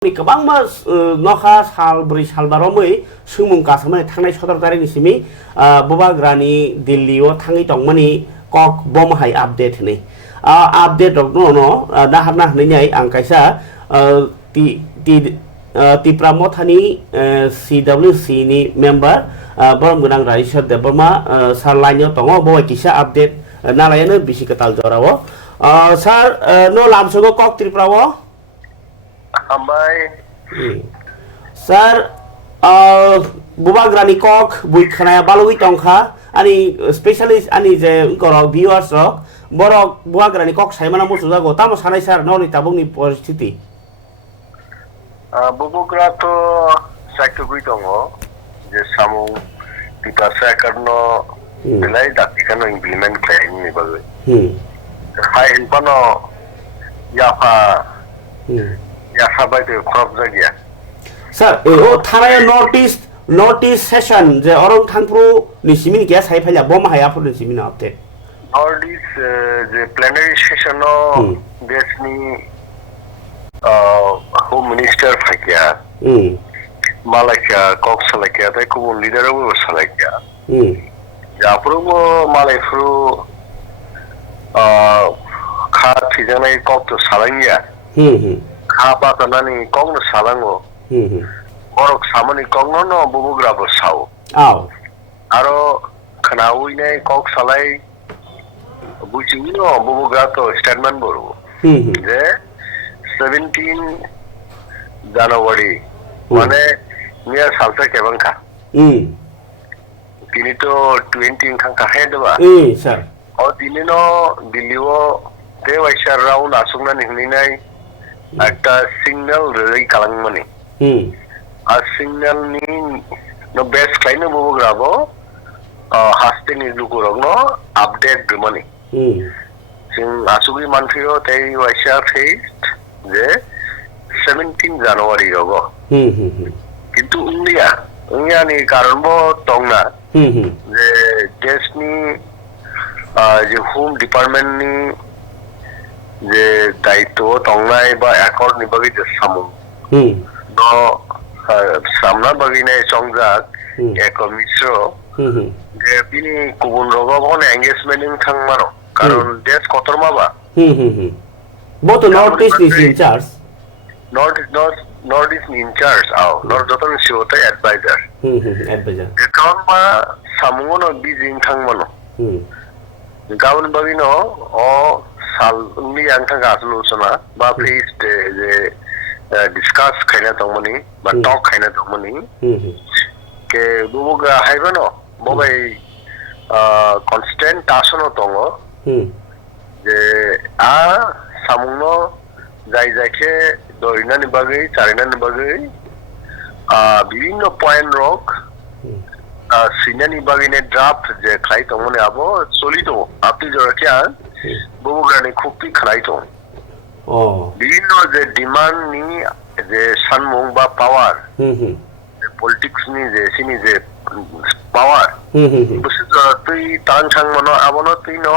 गोबां नखा साल ब्रै साल बारामै सोमुं गासैमोन थांनाय 17 तारिखनि सिमि बबाग्रानि दिल्लीयाव थाङै दंमोन कक बमहाय आपडेट नै आपडेट दङ दाहारना होननाय आं कायसा तिप्रामथानि CWC नि मेम्बार बरम गोनां रायसर देबरमा सार लाइनयाव दङ बय किसा आपडेट नालायानो बिसि कताल जराव सार नो लामसगो कक त्रिपुराव Ambai. Sir, Bubagrani kok bui khana balui tongkha ani specialist ani je korok viewers rok borok Bubagrani kok saimana musuja go tamo sanai sir no ni tabungni परिस्थिति Bubugra to sakugui tongo je samu kita sakarno belai dakikano implement claim ni bagai hai inpano yafa ya sabai de crop jagia sir o thanaya notice session je orong thangpru ni simin kya sai phaila bom haya phu ni simin apte all this the plenary session no desni home minister phakya malaka kok salakya tai ko leader wo salakya ya pru malai fru kha thijanai kok to salangya Apa tanani kong na salango orok samani kong no bubugra bo sao aro khanaui ne kok salai buji no bubugra to statement boru je 17 January মানে নিয়া সালটা কেবন খা তিনি তো 20 খান কাহে দেবা sir ও দিনে no দিলিও তে ওয়াইসার রাউন্ড আসুংনা নিহনি নাই একটা সিগন্যাল রেই কালাং মানে আর সিগন্যাল নি no best kind of bubugrabo haste ni lukurok no update bimani sing asugi manfio tei waisa faced je 17 January rogo কিন্তু উনিয়া ni karon bo tongna je desni je home department ni যে দায়িত্ব তংনাই বা acre নিবাগি যে সামু ন সামনা বাগিনে সংজাক এক মিশ্র যে বিনি কুবুন রগবন এঙ্গেজমেন্ট থাংমানো কারণ দেশ কতর মাবা both north east is in charge north east in charge আও নর্থ যতন সিওতে অ্যাডভাইজার যে কারণ মা সামুনো বিজিং থাংমানো gown বাগিনো O sal ni ang thanga solution ba please je discuss khaina tongmani ba talk khaina tongmani ke bubuga haibano bobai constant tasono tongo je a samungno jai jaike doina ni bagai charina ni bagai বিভিন্ন point rock সিনানি বাগিনে draft যে খাই তমনে আবো চলিত আপনি জরাকিয়া বুবুগ্রানি খুবই খালাই তো বিভিন্ন যে ডিমান্ড নি যে সানমুং বা পাওয়ার পলিটিক্স নি যে সিনি যে পাওয়ার বুঝছিস তুই টান ছাং মনো আবনো তুই ন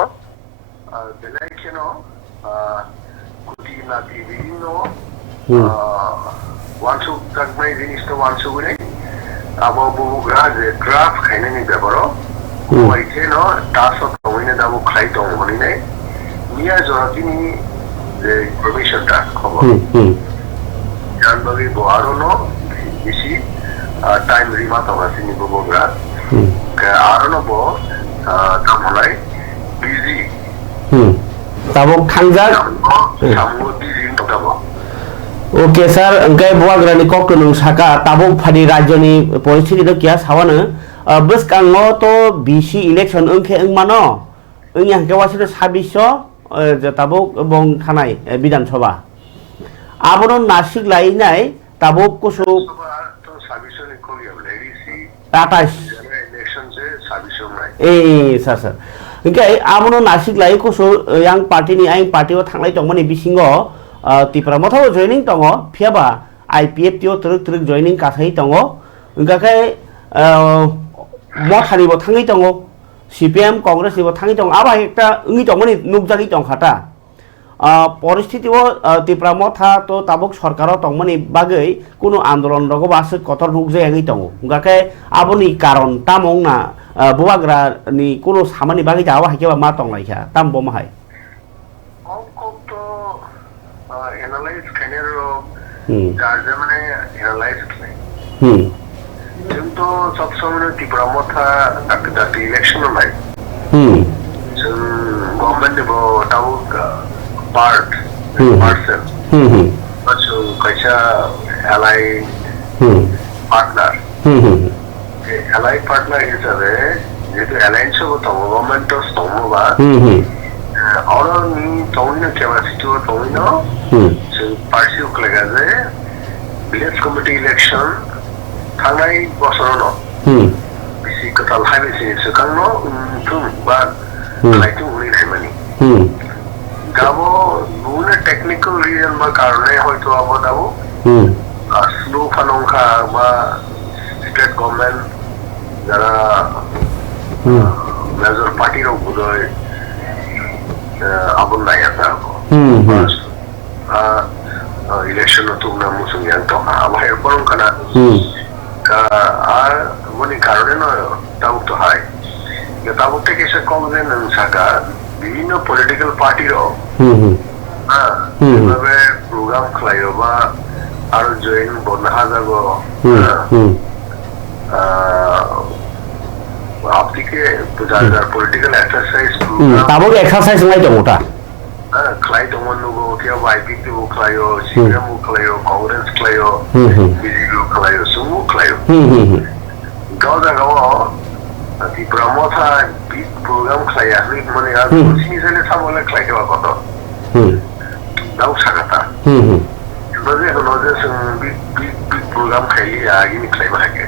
বেলাই কেন কুটি নাতি বিভিন্ন ওয়ানসুক থাকমাই জিনিসটা ওয়ানসুক নেই আবো বুবুগ্রা যে ড্রাফট খাইনে নি ব্যাপারও ওইছে ন টাসক কইনে দাবো খাই তো মনি নাই নিয়া জরাকিনি যে ইনফরমেশনটা খবর জানবাগি বহারো ন বেশি টাইম রিমাত হওয়াছিনি বুবুগ্রা আরো ন বো তামলাই বিজি তাবো খাংজা সামু বিজি তকাবো ओके सर अंकै बुवाग्रानि ककनु साका ताबो फादि राज्यनि परिस्थिति तो किया सावानो बस कांगो तो बीसी इलेक्शन अंखे अंगमानो अंनि हांके वासिनो 26 ताबो बं थानाय विधानसभा आबोनो नासिक लाइनाय ताबो कुसु 28 इलेक्शन से 26 नाय सर अंकै आबोनो नासिक लाइ कुसु यां पार्टीनि आइ पार्टीआव थांलाय दंमोन बिसिङो तिप्रा मथाव जयनिं दङ फियाबा IPF तियो ट्रक जयनिं काथाय दङ गाखाय मथानिबो थाङै दङ CPM कांग्रेस निबो थाङै दङ आबा एकटा ओंनि दंमोन नुकजागि दंखाता পরিস্থিতিও তিপ্রা মথা তো তাবুক সরকারও তংমানি বাগৈ কোনো আন্দোলন রগো বাসে কতর হুকজে এঙ্গি দङ গাকে আবনি কারণ তামং না বুয়াগ্রা ni কোনো সামানি বাগৈ যাওয়া হাইকেবা মা তংলাইখা তাম বমাহাই তো এনালাইজ কেনের যার মানে এনালাইজ কিন্তু সবসময় ত্রিপুরা মথা একটা ইলেকশন নাই গভর্নমেন্ট দেব তাও পার্ট পার্সন আচ্ছা কাইসা এলাই পার্টনার এলাই পার্টনার হিসাবে যেহেতু অ্যালায়েন্স হবো তো গভর্নমেন্ট স্তম্ভবা অরনি তমিনো ক্যাপাসিটি তমিনো পার্সিউ ক্লেগাজে ভিলেজ কমিটি ইলেকশন থানাই বছর বিসি কতাল হাইবেসি সেখান তুম বা লাইটিং উনি খাইমানি গাবো বিভিন্ন টেকনিক্যাল রিজন বা কারণে হয়তো আবো দাবো স্লো ফানংখা বা স্টেট গভর্নমেন্ট যারা মেজর পার্টির বোধহয় আবন নাই আছে ইলেকশন তুমনা মুসুং ইয়াং তো আবার এরপর কানা আর মানে কারণে নয় তাও তো হয় তাও থেকে সে কম যে সাকা বিভিন্ন পলিটিক্যাল পার্টিরও এভাবে প্রোগ্রাম খেলাইও বা আরো জয়েন বন্ধা যাব আপনিকে যার পলিটিক্যাল এক্সারসাইজ তাবো এক্সারসাইজ নাই তো ওটা খেলাই তো মন লোক কেউ আইপিপি ও খেলাইও সিপিএম ও খেলাইও কংগ্রেস খেলাইও বিজেপি ও খেলাইও সুমো খেলাইও গাঁও জায়গাও ত্রিপুরা মথা বিগ প্রোগ্রাম খেলাইয়া মানে আর সিনিসাইলে সাবলে খেলাই দেওয়া কত দাও সাকাতা নজে নজে বিগ বিগ বিগ প্রোগ্রাম খাইলি আগিনি খেলাইবা থাকে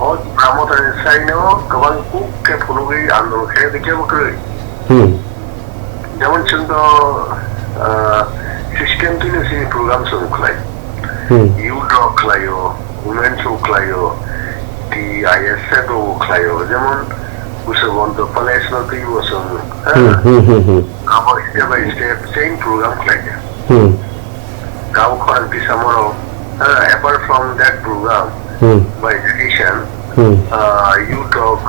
ও ত্রিপুরা মথা সাইনেও গোবাং কুকে ফুলুগি আন্দোলন খেয়ে দেখে বকরে যেমন ছিল সিস্টেম তুলে সেই প্রোগ্রাম সব খেলাই ইউ ড্রপ খেলাইও উমেন শো খেলাইও টি আইএসএ তো খেলাইও যেমন উসবন্ত প্যালেস নতুই বসম আমার step by step same programme খেলাইয়া গাঁও খরচ দিসামরও অ্যাপার্ট ফ্রম দ্যাট প্রোগ্রাম বা এডুকেশন ইউ টক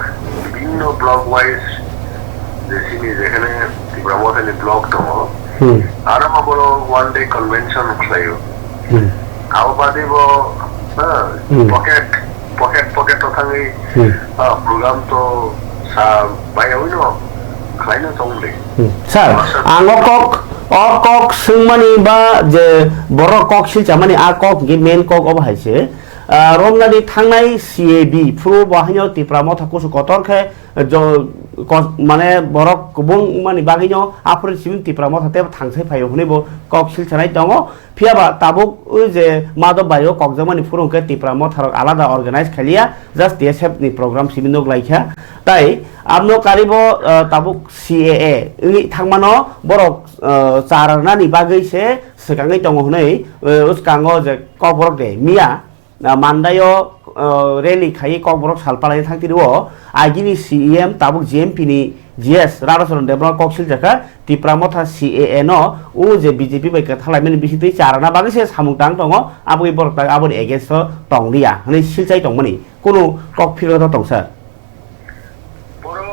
বিভিন্ন ব্লক ওয়াইজ যেখানে ব্রহ্মথানী ব্লক দङ আর বড় ওয়ান ডে কনভেনশন খেলাইও আও বাদেব পকেট পকেট পকেট থাকি প্রোগ্রাম তো বাইরে হইল খাইনো চংলে স্যার আং কক সোंमानि বা যে বড় কক সিলচা মানে আ কক গে মেন কক অবহাইছে রমনানি থাंनाय সিএবি ফ্রো বাহিনো ত্রিপুরা মথা কুসু কতরখে মানে বড় কুবুং মানে বাগিনো আফ্রিল সিবিন ত্রিপুরা মথাতে থাंसै ফাইयो হনিবো কক সিলচানাই দङ ফিয়াবা তাবুক ওই যে মাদব বায়ো ককজামানি ফুরংকে ত্রিপুরা মথার আলাদা অর্গানাইজ খালিয়া জাস্ট ডিএসএফ নি প্রোগ্রাম সিবিনক লাইখা তাই আমনো কারিব তাবুক সিএএ ই থাंमानो বড় চারনানি বাগैसे सकाङै दङ हनै उसकाङो जे कबरक दे मिया मान्दायो रेली खाई कबरक सालपालाय थांतिरिओ आगिनि सीएम ताबुक जीएमपी नि जीएस राडाचरण देबना कक्सिल जाका ত্রিপুরা মথা सीएए नो उ जे बीजेपी बाइका थालायमेन बिसितै चारना बागैसे सामुंतां दङ आबुइ बरक आबुनि एगेन्स्ट तंलिया हनै सिलचाइ दंमोनि कुनु कक फिरत दं सर बरो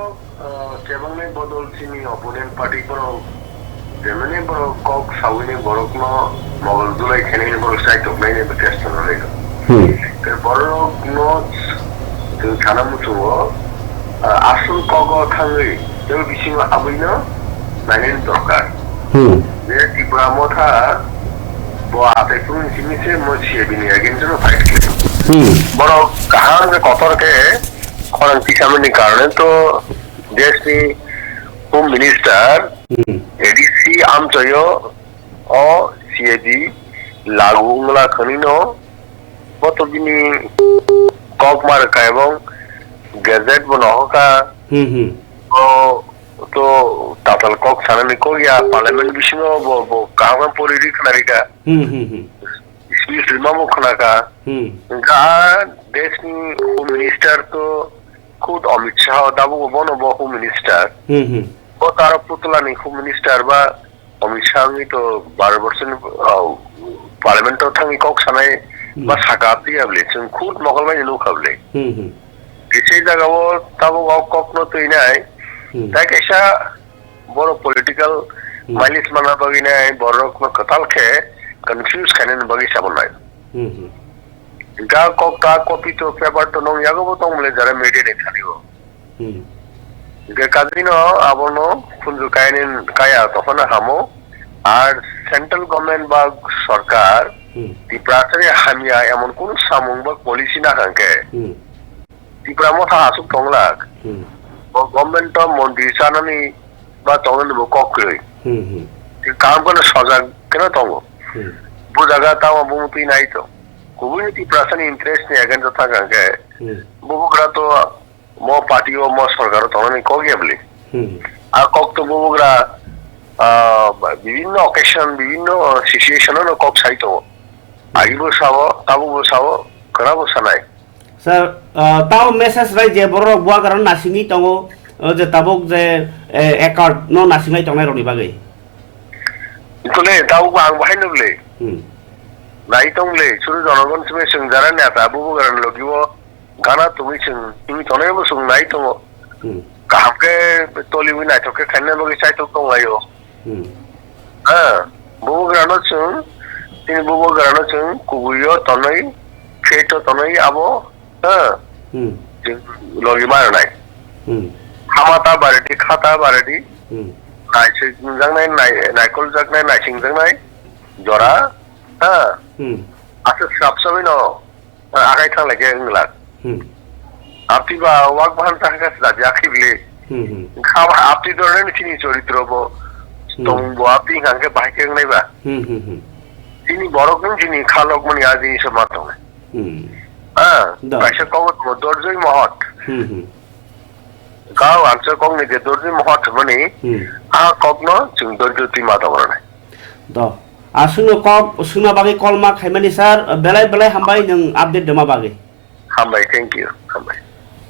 केबंनै बदल सिनि अपोनेन्ट पार्टी बरो जेमने बरो कक साउनि बरकनो मगल जुलाइ खेनेनि बरो साइ तकनायनि बेटेस्टन रहेको बरो नो जों खानामुथुओ আসল কগ থাङै जों बिसिङाव आबैनो नायनायनि दरकार जे ত্রিপুরা মথা আতাইপুর সিমিসে মছিয়ে বিনি এগেন্সট ফাইট খেলে বড় কাহান কতরকে খরং পিছামনি কারণে তো দেশনি হোম মিনিস্টার এডিসি আমচয় ও সিএডি লাগুংলা খনিনো কতদিনই কক মার্কা এবং গেজেট বনহকা তো তাতাল কক সানানি কোয়া পার্লামেন্ট বিশিনো কাহাম পরিরি খনারিকা স্পিচ মামু খনাকা গা দেশনি হোম মিনিস্টার তো খুদ অমিত শাহ দাবু বনব হোম মিনিস্টার ও তার পুতলানি হোম মিনিস্টার বা অমিত শাহনি তো 12 বছর পার্লামেন্টও থাকি কক সানাই বা সাকা পিয়াবলে जों খুদ মগলবাই লোক হাবলে সেই জায়গাও তাবো কক ন তৈনাই তাই কেসা বড় পলিটিক্যাল মাইলিস মানা বাগিনাই বড় কতালকে কনফিউজ খানেন বাগি সাবনাই গা কক কা কপি তো পেপার তো নং ইয়াগো তো মলে যারা মিডিয়া থানিও কাজিনো আবনো খুনজু কাইনেন কায়া তখন হামো আর সেন্ট্রাল গভর্নমেন্ট বা সরকার ত্রিপুরাতে হামিয়া এমন কোন সামুং বা পলিসি না কাঙ্কে ত্রিপুরা মথা আসুক টংলাক গভর্নমেন্ট মন্ত্রী সানানি বা তখন কক্রই কাম করে সজাগ কেন তঙ্গ বুঝাগা তাও বুমতি নাই তো খুবই ত্রিপুরাসানি ইন্টারেস্ট নিয়ে এখন তো থাকাঙ্কে বুবুকরা তো ম পার্টি ও ম সরকার তখন কগে বলি আর কক তো বুবুকরা বিভিন্ন অকেশন বিভিন্ন সিচুয়েশন কক সাইতো আগিবো সাবো তাবো সাবো করাবো সানাই স্যার তাও মেসেজ রাই যে বড় বুয়া কারণ নাসিনি তঙ্গ যে তাবক যে একাউন্ট ন নাসিনাই তংনাই রনি বাগै ইতলে তাও আং বাহাই নবলে নাই তংলে শুরু জনগণ তুমি সংজারা নেতা বুবু কারণ লগিও গানা তুমি তনেবো সং নাই তঙ্গ কাহামকে তলিবি নাই তোকে খাইনা বগি চাই তো তংলাইও হ্যাঁ বুবু গ্রানো চুন তিনি বুবু গ্রানো চুন কুবুইও তনই খেটো তনই আবো হ্যাঁ লগি মার নাই খামাতা বারেটি খাতা বারেটি নাইসিং জাংনাই নাইকল জাগনাই নাইসিং জাংনাই জরা হ্যাঁ আছে সাবসাবই ন আগাই থাংলাকে ইংলাক আপনি বা ওয়াক বাহান থাকা দাদি আখিবলে খাওয়া আপনি ধরনের চিনি চরিত্র বো তংবো আপনি গানকে বাইকে নাইবা তিনি বড় কোন চিনি খালক মানে আজ জিনিসের মাধ্যমে হ্যাঁ পয়সা কবত দর্জই মহৎ গাও আনসার কং নিতে দর্জই মহৎ মানে কগ্ন जों দর্জতি মাধ্যমে নাই দ আসুনো কক সুনা বাগै কলমা খাইমানি স্যার বেলায় বেলায় হামবাই নों আপডেট দमा বাগै হামবাই থ্যাংক ইউ হামবাই